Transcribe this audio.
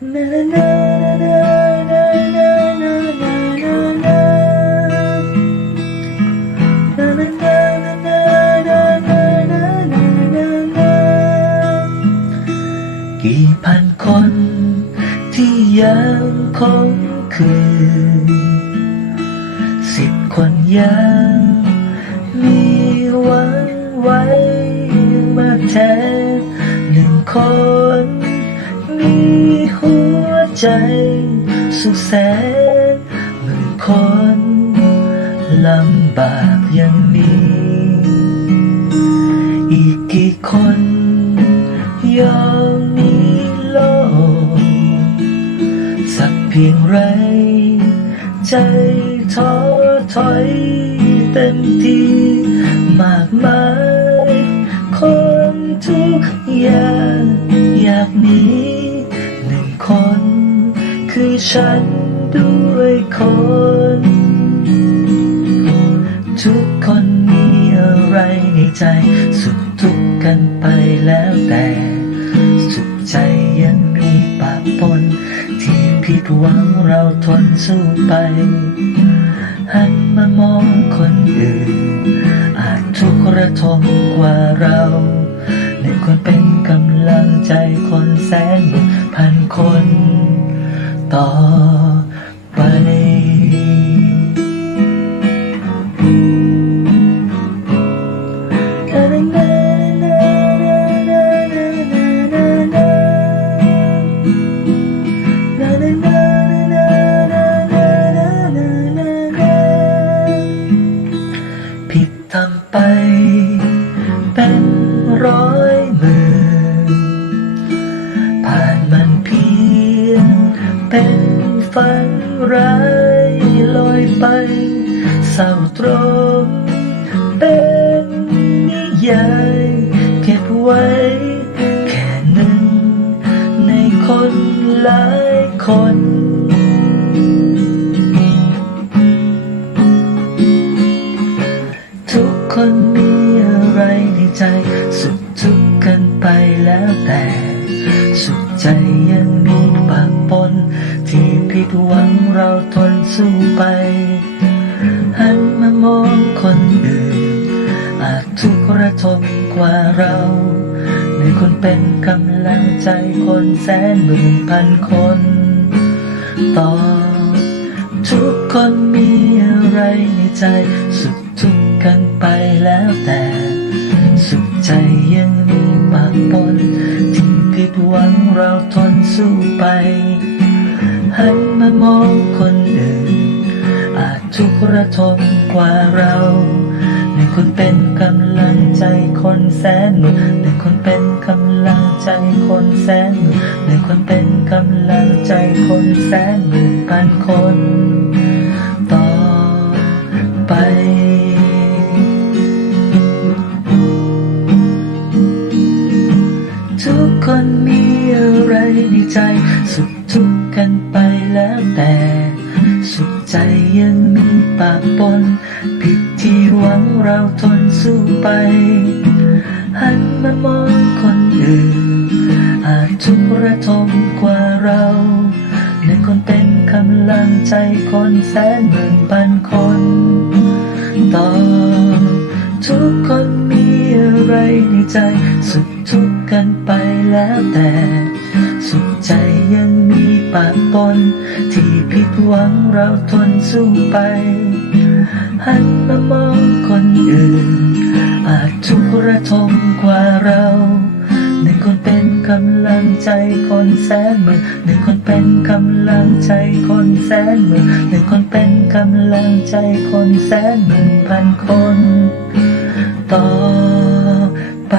กี่พันคนที่ยังคงคืนสิบคนยังมีหวังไว้มาแทนหนึ่งคน ใจสุขแสนหนึ่งคนลำบากยังมีอีกกี่คนยอมมีโลก สักเพียงไร ใจท้อถอยเต็มทีมากมาย คนทุกอย่าง ฉันด้วยคน ทุกคนมีอะไรในใจ สุขทุกข์กันไปแล้วแต่ สุขใจยังมีปะปน ที่ผิดหวังเราทนสู้ไป หันมามองคนอื่น อาจทุกข์ระทมกว่าเราหนึ่งคนเป็นกำลังใจคนแสนหมื่นพันคน ต่อ เป็นฝันร้ายลอยไปเศร้าตรงเป็นนิยายเก็บไว้ แค่หนึ่ง ในคนหลายคนทุกคนมีอะไรในใจ สุขทุกข์กันไปแล้วแต่ สุขใจยังมี ปะปน ที่ผิดหวังเราทนสู้ไป หันมามองคนอื่น อาจทุกข์ระทมกว่าเราในคนเป็นกำลังใจคนแสนหมื่นพันคน ต่อ ทุกคนมีอะไรในใจ สุขทุกข์กันไปแล้วแต่ สุขใจยังมีปะปนที่ หวังเราทนสู้ไป หันมามองคนอื่น อาจทุกข์ระทมกว่าเราในคนเป็นกำลังใจคนแสนหมื่นในคนเป็นกำลังใจคนแสนหมื่นในคนเป็นกำลังใจคนแสนหมื่นพันคน ต่อไป ใจสุขทุกข์กันไปแล้วแต่ สุขใจยังมีปะปน ผิดที่หวังเราทนสู้ไป หันมามองคนอื่น อาจทุกระทมกว่าเราในคนเป็นกำลังใจคนแสนหมื่นพันคน ต่อ ทุกคนมีอะไรในใจ สุขทุกข์กันไปแล้วแต่ สุขใจยังมีปะปน ที่ผิดหวังเราทนสู้ไป หันมามองคนอื่น อาจทุกข์ระทมกว่าเราหนึ่งคนเป็นกำลังใจคนแสนหมื่นหนึ่งคนเป็นกำลังใจคนแสนหมื่นหนึ่งคนเป็นกำลังใจคนแสนหมื่นพันคน ต่อไป